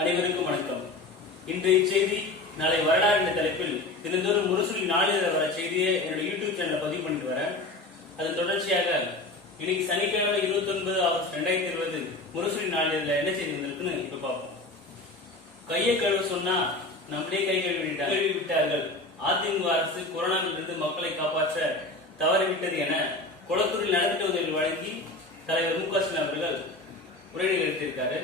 அனைவருக்கும் வணக்கம். இன்றைய செய்தி நாளை வரலாறு என்ற தலைப்பில் தினந்தோறும் முரசொலி நாளிதழ் வர செய்தியை என்னோட யூடியூப் சேனல்ல பதிவு பண்ணிட்டு வரேன். அதன் தொடர்ச்சியாக இன்னைக்கு சனிக்கிழமை 29 ஆகஸ்ட் 2020 முரசொலி நாளிதழ்ல என்ன செய்தி வந்திருக்குன்னு இப்ப பார்ப்போம். கையை கழுவ சொன்னா நம்மளே கை கழுவி விட்டார்கள். அதிமுக அரசு கொரோனாவிலிருந்து மக்களை காப்பாற்ற தவறிவிட்டது என கொளத்தூரில் நலத்திட்ட உதவிகள் வழங்கி தலைவர் மு.க. ஸ்டாலின் அவர்கள் உரை நிகழ்த்தியிருக்காரு.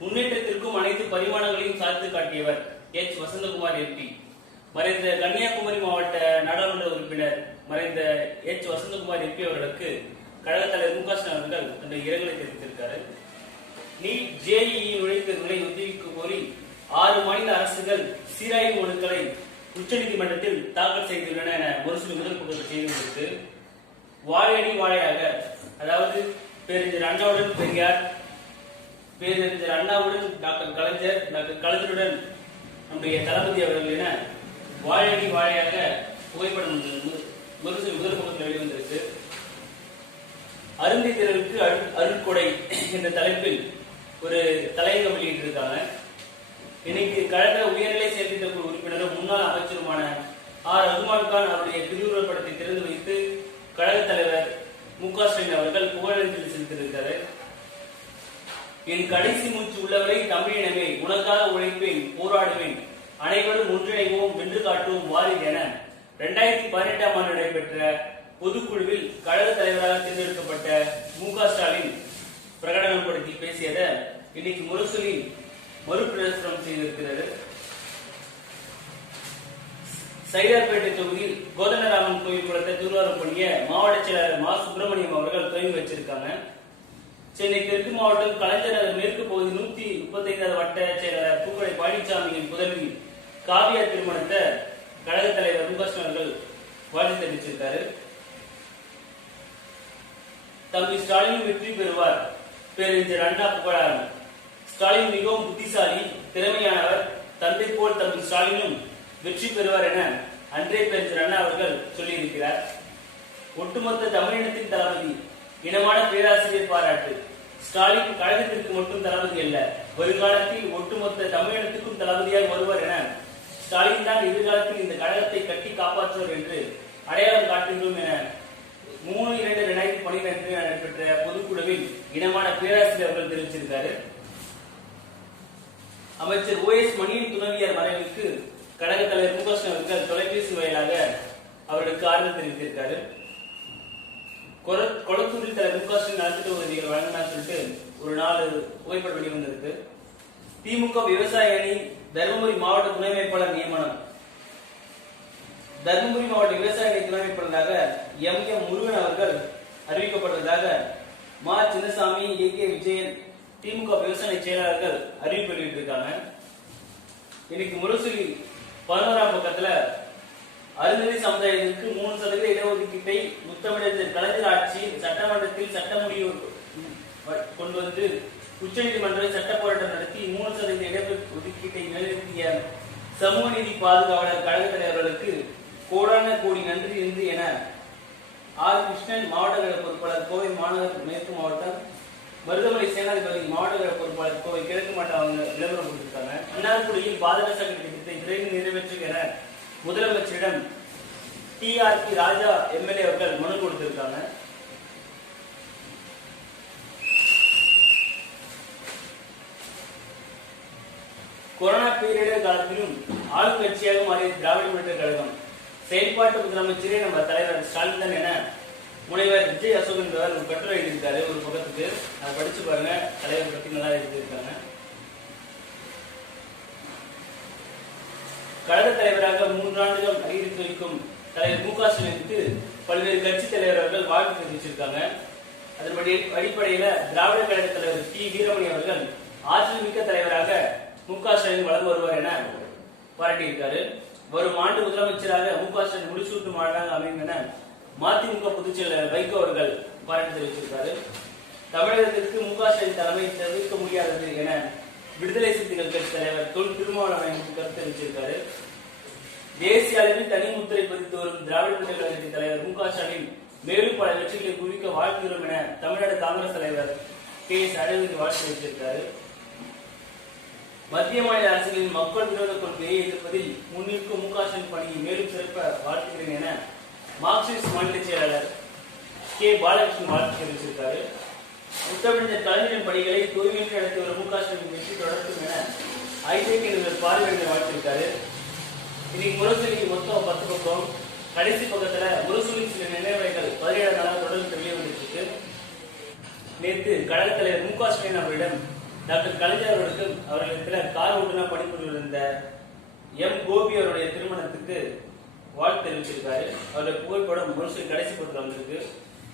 முன்னேற்றத்திற்கும் அனைத்து பரிமாணங்களையும் சாதித்து காட்டியவர் எச். வசந்தகுமார் எம்பி. மறைந்த கன்னியாகுமரி மாவட்ட நாடாளுமன்ற உறுப்பினர் மறைந்த எச். வசந்தகுமார் எம்பி அவர்களுக்கு கழக தலைவர் மு.க. ஸ்டாலின் அவர்கள் தன்னுடைய இரங்கலை தெரிவித்திருக்காரு. நீட் ஜேஇஇ நுழைவுகளை ஒத்திவைக்க கோரி 6 மாநில அரசுகள் சீராய்வு மனுக்களை உச்சநீதிமன்றத்தில் தாக்கல் செய்துள்ளன என முரசொலி முதல் பக்கத்தில் செய்தி வந்திருக்கு. வாழையடி வாழையாக, அதாவது பேரறிஞர் அண்ணாவுடன் பெரியார், பேரறிஞர் அண்ணாவுடன் டாக்டர் கலைஞர், டாக்டர் கலைஞருடன் நம்முடைய தளபதி அவர்கள் என வாழையடி வாழையாக புகைப்படம் முரசொலி முதல் பக்கத்தில் வெளிவந்திருக்கு. அருந்திதருக்கு அருட்கொடை என்ற தலைப்பில் ஒரு தலையங்கம் வெளியிட்டிருக்காங்க. இன்னைக்கு கழக உயர்நிலை செயல்திட்ட குழு உறுப்பினரும் முன்னாள் அமைச்சருமான ஆர். ரகுமான் கான் அவருடைய திருவுருவப் படத்தை திறந்து வைத்து கழக தலைவர் மு.க. ஸ்டாலின் அவர்கள் புகழஞ்சலி செலுத்தியிருக்கிறார். என் கடைசி மூச்சு உள்ளவரை தமிழினமே, உனக்காக உழைப்பேன், போராடுவேன், அனைவரும் ஒன்றிணைவோம், வென்று காட்டுவோம் வாரில் என 2018ஆம் ஆண்டு நடைபெற்ற பொதுக்குழுவில் கழக தலைவராக தேர்ந்தெடுக்கப்பட்ட மு.க. ஸ்டாலின் பிரகடனப்படுத்தி பேசியதை இன்னைக்கு முரசொலி மறுபிரசுரம் செய்திருக்கிறது. சைதாப்பேட்டை தொகுதியில் கோதண்டராமன் கோயில் குளத்தை தூர்வாரும் பணிய மாவட்ட செயலாளர் மா. சுப்பிரமணியம் அவர்கள் துவங்கி வச்சிருக்காங்க. சென்னை தெற்கு மாவட்டம் கலைஞர் நகர் மேற்கு பகுதி 135வது வட்ட செயலாளர் பூக்கடை பழனிசாமியின் புதல்வி காவியா திருமணத்தை கழக தலைவர் மு.க. ஸ்டாலின் அவர்கள் வாழ்த்து தெரிவிச்சிருக்காரு. தம்பி ஸ்டாலின் வெற்றி பெறுவார், பேரறிஞர் அண்ணா புகழாரம். ஸ்டாலின் மிகவும் புத்திசாலி, திறமையானவர், தந்தை போல் தம்பி ஸ்டாலினும் வெற்றி பெறுவார் என அன்றே பேரறிஞர் அண்ணா அவர்கள் சொல்லியிருக்கிறார். ஒட்டுமொத்த தமிழினத்தின் தளபதி, இனமான பேராசிரியர் பாராட்டு. ஸ்டாலின் கழகத்திற்கு மட்டும் தளபதி அல்ல, வருங்காலத்தில் ஒட்டுமொத்த தமிழினத்துக்கும் தளபதியாக வருவார் என ஸ்டாலின் தான் எதிர்காலத்தில் இந்த கழகத்தை கட்டி காப்பாற்றுவார் என்று அடையாளம் காட்டுகிறோம் என 3/2/2012 நடைபெற்ற பொதுக்குழுவில் இனமான பேராசிரியர் அவர்கள் தெரிவிச்சிருக்காரு. அமைச்சர் ஓ.எஸ். மணியின் துணைவியார் மறைவுக்கு கழக தலைவர் மு.க. ஸ்டாலின் அவர்கள் தொலைபேசி வாயிலாக அவர்களுக்கு ஆறுதல் தெரிவித்திருக்காரு. கொளத்தூரில் தலைவர் மு.க. ஸ்டாலின் நலத்திட்ட உதவிகள் வழங்கினார் சொல்லிட்டு ஒரு 4 புகைப்பட வெளிவந்திருக்கு. திமுக விவசாய அணி தருமபுரி மாவட்ட துணை அமைப்பாளர் நியமனம். தருமபுரி மாவட்ட விவசாய அணி துணை அமைப்பாளராக எம். முருகன் அவர்கள் அறிவிக்கப்பட்டதாக மா. சின்னசாமி, ஏ.கே. விஜயன் திமுக விவசாய செயலாளர்கள் அறிவிப்பு வெளியிட்டிருக்காங்க. இன்னைக்கு முரசொலி 11ஆம் பக்கத்துல அருந்ததி சமுதாயத்திற்கு 3% இடஒதுக்கீட்டை முத்தமிழர் கலைஞர் ஆட்சி சட்டமன்றத்தில் சட்ட முடிவு கொண்டு வந்து உச்சநீதிமன்றத்தில் சட்ட போராட்டம் நடத்தி 3% இடஒதுக்கீட்டை நிலைநிறுத்திய சமூக நீதி பாதுகாவலர் கழக தலைவர்களுக்கு கோடான கோடி நன்றி இருந்து என ஆர். கிருஷ்ணன் மாவட்ட கழக பொறுப்பாளர் கோவை மாநகர் மேற்கு மாவட்டம், மருதமலை சேனாதிபதி மாவட்ட கழக பொறுப்பாளர் கோவை கிழக்கு மாவட்டம் அவங்க விளம்பரம் கொடுத்திருக்காங்க. மன்னார்குடியில் பாதக சங்க திட்டத்தை விரைவில் நிறைவேற்று என முதலமைச்சரிடம் டி.ஆர்.பி. ராஜா எம்.எல்.ஏ. அவர்கள் மனு கொடுத்திருக்காங்க. கொரோனா பேரிடர் காலத்திலும் ஆளும் கட்சியாக மாறிய திராவிட முன்னேற்ற கழகம் செயல்பாட்டு முதலமைச்சரே நம்ம தலைவர் ஸ்டாலின் தான் என முனைவர் விஜய் அசோகன் என்பவர் ஒரு கட்டுரை எழுதியிருக்காரு. ஒரு பக்கத்துக்கு அதை படிச்சு பாருங்க. தலைவர் பத்தி நல்லா எழுதியிருக்காங்க. கழக தலைவராக 3 ஆண்டுகள் அதிகரித்து வைக்கும் தலைவர் மு.க. ஸ்டாலினுக்கு பல்வேறு கட்சி தலைவர்கள் வாழ்த்து தெரிவிச்சிருக்காங்க. அதன் அடிப்படையில திராவிட கழக தலைவர் டி. வீரமணி அவர்கள் ஆற்றல் மிக்க தலைவராக மு.க. ஸ்டாலின் வளர்ந்து வருவார் என பாராட்டியிருக்காரு. வரும் ஆண்டு முதலமைச்சராக மு.க. ஸ்டாலின் முடிசூட்டும் ஆண்டாக அமையும் என மதிமுக பொதுச் செயலாளர் வைகோ அவர்கள் பாராட்டு தெரிவித்திருக்காரு. தமிழகத்திற்கு மு.க. ஸ்டாலின் தலைமை தவிர்க்க முடியாதது என விடுதலை சிறுத்தைகள் கட்சி தலைவர் தொல் திருமாவளவன் கருத்து தெரிவிச்சிருக்காரு. தேசிய அளவில் தனி முத்திரை பதித்து வரும் திராவிட முன்னேற்ற கழகத்தின் தலைவர் மு.க. ஸ்டாலின் மேலும் பல வெற்றிகளை குவிக்க வாழ்த்துகிறோம் என தமிழ்நாடு காங்கிரஸ் தலைவர் கே. எஸ். அழகிரி வாழ்த்து தெரிவித்திருக்காரு. மத்திய மாநில அரசுகளின் மக்கள் விரோத கொள்கையை எதிர்ப்பதில் முன்னிற்கும் மு க ஸ்டாலின் பணியை மேலும் சிறப்ப வாழ்த்துகிறேன் என மார்க்சிஸ்ட் மாநில செயலாளர் கே பாலகிருஷ்ணன் வாழ்த்து தெரிவிச்சிருக்காரு. உத்தரப்பிரதேச கலைஞரின் பணிகளை தூய்மையின்றி நடத்தி வரும் மு க ஸ்டாலின் வெற்றி தொடரும் என ஐதேக்கு நிறுவனர் பார்வையிட வாழ்த்திருக்காரு. இன்னைக்கு முரசொலி மொத்தம் 10 பக்கம். கடைசி பக்கத்துல முரசொலியின் சில நினைவுரைகள் 17 நாளாக தொடர்ந்து வெளிவந்துட்டு இருக்கு. நேற்று கழக தலைவர் மு க ஸ்டாலின் அவர்களிடம் டாக்டர் கலைஞர் அவர்களுக்கு அவர்களிடத்தில் கார் ஓட்டுநர் பணிபுரிந்த எம் கோபி அவருடைய திருமணத்துக்கு வாழ்த்து தெரிவிச்சிருக்காரு. அவருடைய புகைப்படம் முரசொலி கடைசி பக்கத்தில் வந்திருக்கு.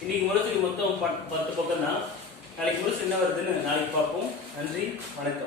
இன்னைக்கு முரசொலி மொத்தம் 10 பக்கம் தான். நாளைக்கு முரசொலி என்ன வருதுன்னு நாளைக்கு பார்ப்போம். நன்றி, வணக்கம்.